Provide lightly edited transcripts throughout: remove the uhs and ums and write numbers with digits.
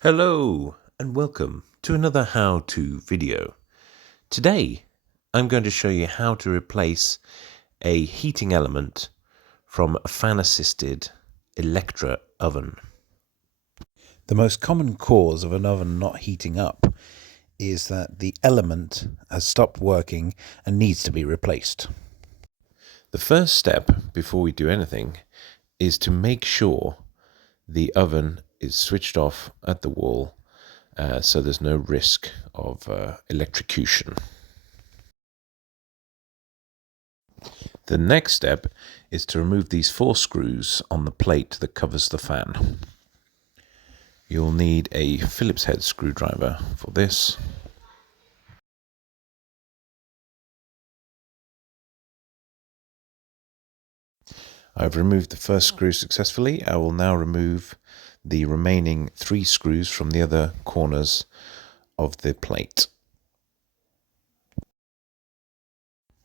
Hello and welcome to another how-to video. Today I'm going to show you how to replace a heating element from a fan-assisted Electra oven. The most common cause of an oven not heating up is that the element has stopped working and needs to be replaced. The first step before we do anything is to make sure the oven is switched off at the wall so there's no risk of electrocution. The next step is to remove these 4 screws on the plate that covers the fan. You'll need a Phillips head screwdriver for this. I've removed the first screw successfully. I will now remove the remaining 3 screws from the other corners of the plate.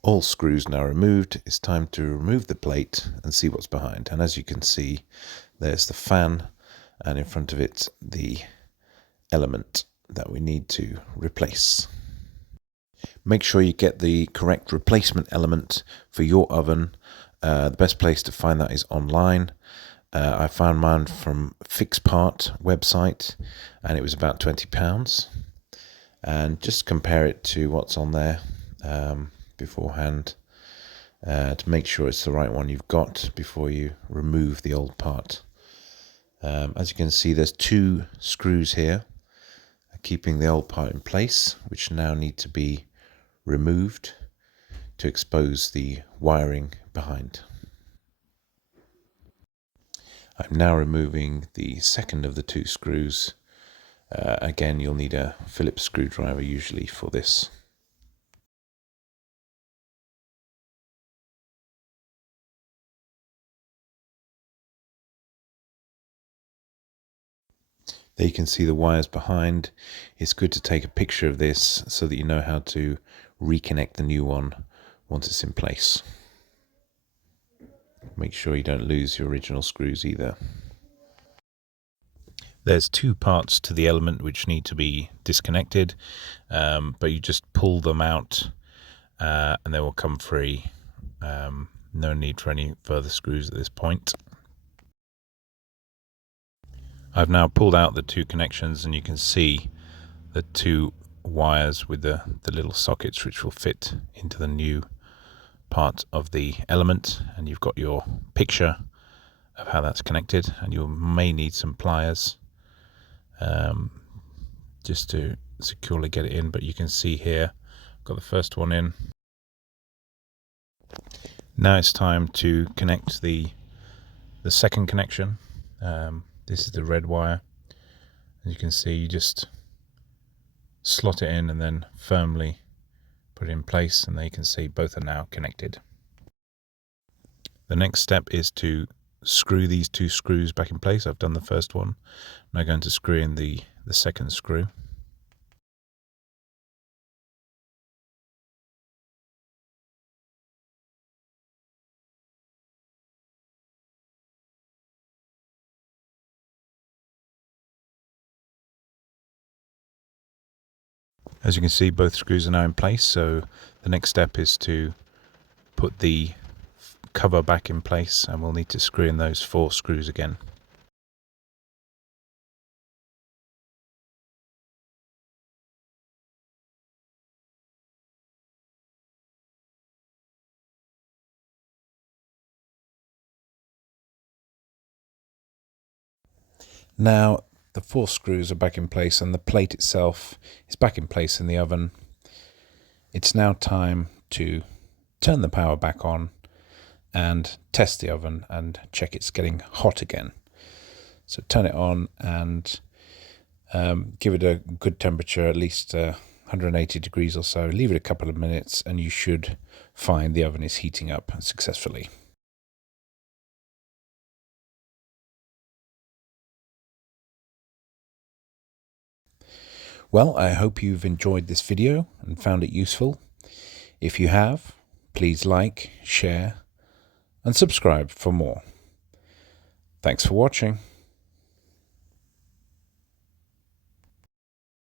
All screws now removed, it's time to remove the plate and see what's behind. And as you can see, there's the fan and in front of it the element that we need to replace. Make sure you get the correct replacement element for your oven. The best place to find that is online. I found mine from FixPart website and it was about £20. And just compare it to what's on there beforehand to make sure it's the right one you've got before you remove the old part. As you can see, there's 2 screws here keeping the old part in place, which now need to be removed to expose the wiring behind. I'm now removing the second of the 2 screws. Again, you'll need a Phillips screwdriver usually for this. There you can see the wires behind. It's good to take a picture of this so that you know how to reconnect the new one once it's in place. Make sure you don't lose your original screws either. There's 2 parts to the element which need to be disconnected, but you just pull them out and they will come free. No need for any further screws at this point. I've now pulled out the 2 connections and you can see the 2 wires with the little sockets which will fit into the new part of the element, and you've got your picture of how that's connected, and you may need some pliers just to securely get it in, but you can see here I've got the first one in. Now it's time to connect the second connection. This is the red wire. As you can see, you just slot it in and then firmly put it in place, and there you can see both are now connected. The next step is to screw these 2 screws back in place. I've done the first one. I'm now going to screw in the second screw. As you can see, both screws are now in place, so the next step is to put the cover back in place, and we'll need to screw in those 4 screws again. Now the 4 screws are back in place and the plate itself is back in place in the oven. It's now time to turn the power back on and test the oven and check it's getting hot again. So turn it on and give it a good temperature, at least 180 degrees or so. Leave it a couple of minutes and you should find the oven is heating up successfully. Well, I hope you've enjoyed this video and found it useful. If you have, please like, share, and subscribe for more. Thanks for watching.